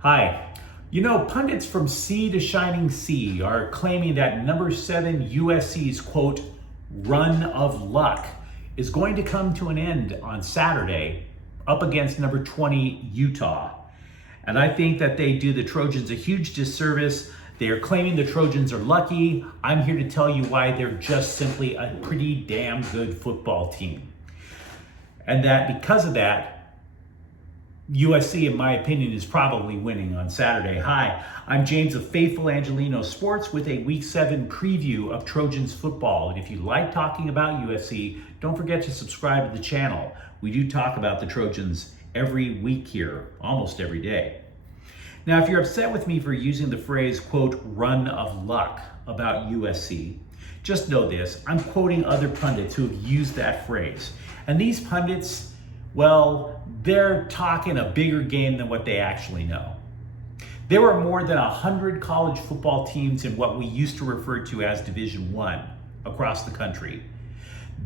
Hi. You know, pundits from sea to shining sea are claiming that number 7 USC's, quote, run of luck is going to come to an end on Saturday up against number 20 Utah. And I think that they do the Trojans a huge disservice. They are claiming the Trojans are lucky. I'm here to tell you why they're just simply a pretty damn good football team. And that because of that, USC, in my opinion, is probably winning on Saturday. Hi, I'm James of Faithful Angelino Sports with a Week 7 preview of Trojans football. And if you like talking about USC, don't forget to subscribe to the channel. We do talk about the Trojans every week here, almost every day. Now, if you're upset with me for using the phrase, quote, run of luck about USC, just know this, I'm quoting other pundits who have used that phrase. And these pundits, well, they're talking a bigger game than what they actually know. There are more than 100 college football teams in what we used to refer to as Division I across the country.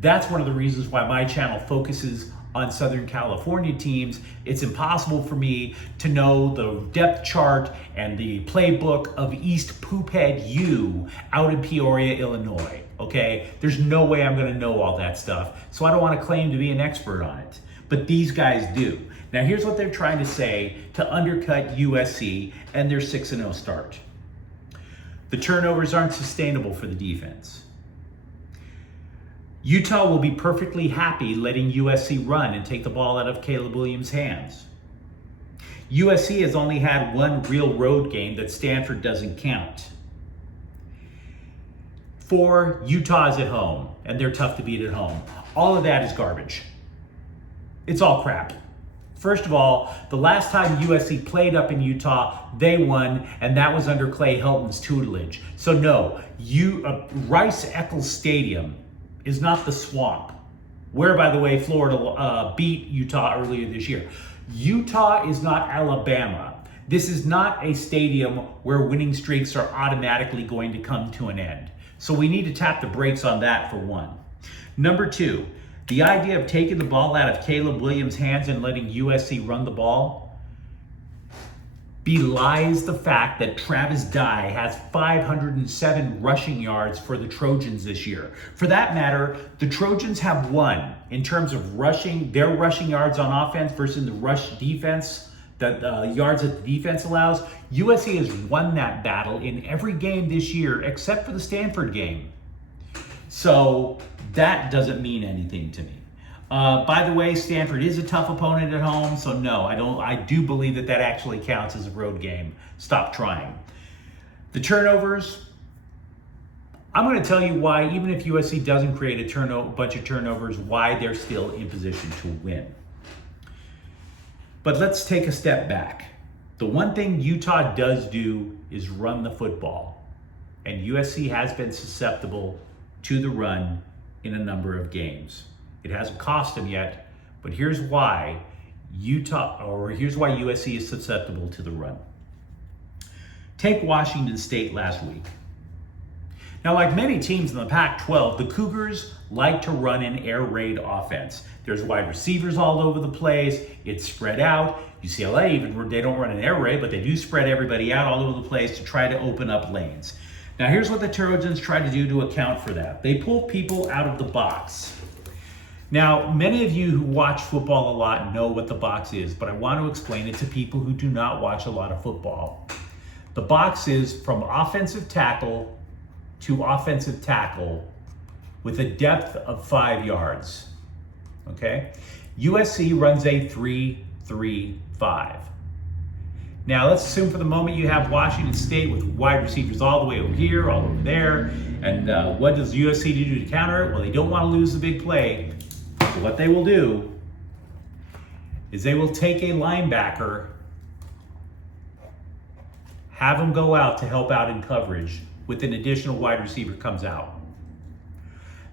That's one of the reasons why my channel focuses on Southern California teams. It's impossible for me to know the depth chart and the playbook of East Poophead U out in Peoria, Illinois, okay? There's no way I'm gonna know all that stuff, so I don't wanna claim to be an expert on it. But these guys do. Now here's what they're trying to say to undercut USC and their 6-0 start. The turnovers aren't sustainable for the defense. Utah will be perfectly happy letting USC run and take the ball out of Caleb Williams' hands. USC has only had one real road game that Stanford doesn't count. 4, Utah's at home, and they're tough to beat at home. All of that is garbage. It's all crap. First of all, the last time USC played up in Utah, they won, and that was under Clay Helton's tutelage. So no, Rice-Eccles Stadium is not the Swamp, where, by the way, Florida beat Utah earlier this year. Utah is not Alabama. This is not a stadium where winning streaks are automatically going to come to an end. So we need to tap the brakes on that for one. Number 2, the idea of taking the ball out of Caleb Williams' hands and letting USC run the ball belies the fact that Travis Dye has 507 rushing yards for the Trojans this year. For that matter, the Trojans have won in terms of their rushing yards on offense versus the rush defense, the yards that the defense allows. USC has won that battle in every game this year except for the Stanford game. So that doesn't mean anything to me. By the way, Stanford is a tough opponent at home, so no, I do believe that actually counts as a road game. Stop trying. The turnovers, I'm going to tell you why, even if USC doesn't create a bunch of turnovers, why they're still in position to win. But let's take a step back. The one thing Utah does do is run the football, and USC has been susceptible to the run in a number of games. It hasn't cost them yet, but here's why USC is susceptible to the run. Take Washington State last week. Now, like many teams in the Pac-12, the Cougars like to run an air raid offense. There's wide receivers all over the place. It's spread out. UCLA, they don't run an air raid, but they do spread everybody out all over the place to try to open up lanes. Now, here's what the Trojans try to do to account for that. They pull people out of the box. Now, many of you who watch football a lot know what the box is, but I want to explain it to people who do not watch a lot of football. The box is from offensive tackle to offensive tackle with a depth of 5 yards, okay? USC runs a 3-3-5. Now, let's assume for the moment you have Washington State with wide receivers all the way over here, all over there, and what does USC do to counter it? Well, they don't want to lose the big play. So what they will do is they will take a linebacker, have him go out to help out in coverage with an additional wide receiver comes out.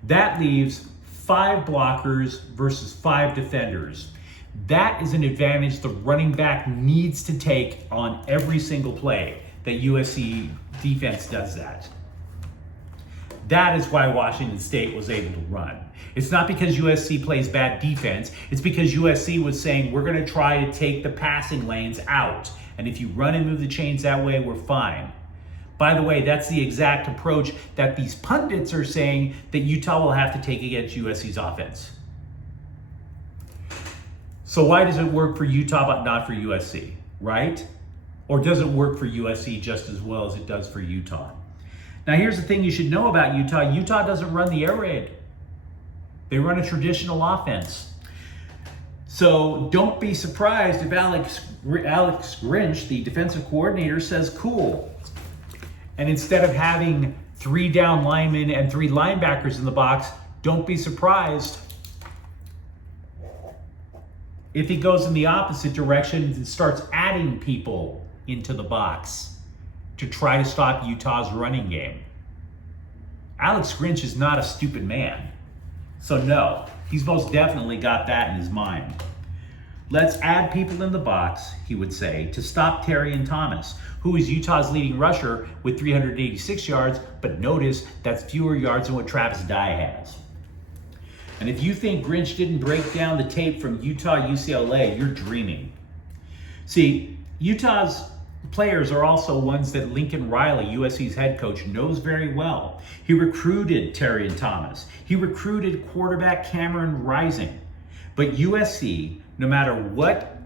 That leaves 5 blockers versus 5 defenders. That is an advantage the running back needs to take on every single play that USC defense does that. That is why Washington State was able to run. It's not because USC plays bad defense. It's because USC was saying, we're going to try to take the passing lanes out. And if you run and move the chains that way, we're fine. By the way, that's the exact approach that these pundits are saying that Utah will have to take against USC's offense. So why does it work for Utah but not for USC, right? Or does it work for USC just as well as it does for Utah? Now here's the thing you should know about Utah. Utah doesn't run the air raid. They run a traditional offense. So don't be surprised if Alex Grinch, the defensive coordinator, says cool. And instead of having 3 down linemen and 3 linebackers in the box, don't be surprised if he goes in the opposite direction and starts adding people into the box to try to stop Utah's running game. Alex Grinch is not a stupid man. So no, he's most definitely got that in his mind. Let's add people in the box, he would say, to stop Terrion Thomas, who is Utah's leading rusher with 386 yards, but notice that's fewer yards than what Travis Dye has. And if you think Grinch didn't break down the tape from Utah-UCLA, you're dreaming. See, Utah's players are also ones that Lincoln Riley, USC's head coach, knows very well. He recruited Terrion Thomas. He recruited quarterback Cameron Rising. But USC, no matter what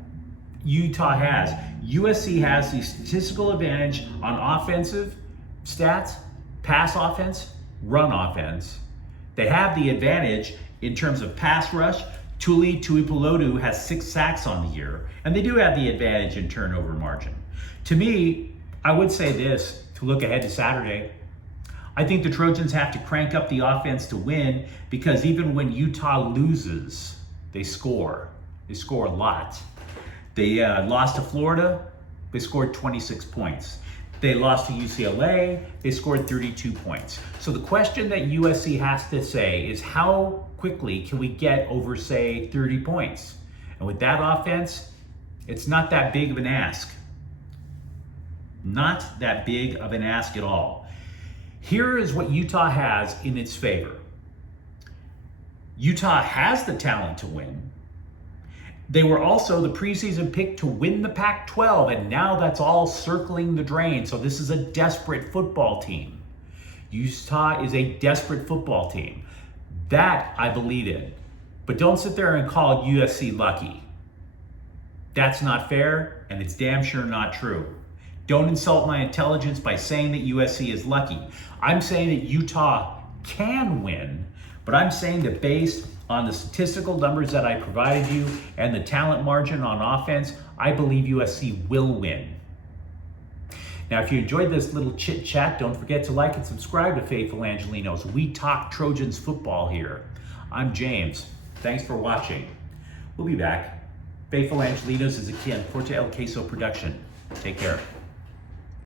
Utah has, USC has the statistical advantage on offensive stats, pass offense, run offense. They have the advantage in terms of pass rush. Tuli Tuipulotu has 6 sacks on the year, and they do have the advantage in turnover margin. To me, I would say this to look ahead to Saturday. I think the Trojans have to crank up the offense to win, because even when Utah loses, they score. They score a lot. They lost to Florida, they scored 26 points. They lost to UCLA, they scored 32 points. So the question that USC has to say is, how quickly can we get over, say, 30 points? And with that offense, it's not that big of an ask. Not that big of an ask at all. Here is what Utah has in its favor. Utah has the talent to win. They were also the preseason pick to win the Pac-12, and now that's all circling the drain. So this is a desperate football team. Utah is a desperate football team. That I believe in. But don't sit there and call USC lucky. That's not fair, and it's damn sure not true. Don't insult my intelligence by saying that USC is lucky. I'm saying that Utah can win, but I'm saying that based on the statistical numbers that I provided you and the talent margin on offense, I believe USC will win. Now, if you enjoyed this little chit chat, don't forget to like and subscribe to Faithful Angelinos. We talk Trojans football here. I'm James. Thanks for watching. We'll be back. Faithful Angelinos is a Corte El Queso production. Take care.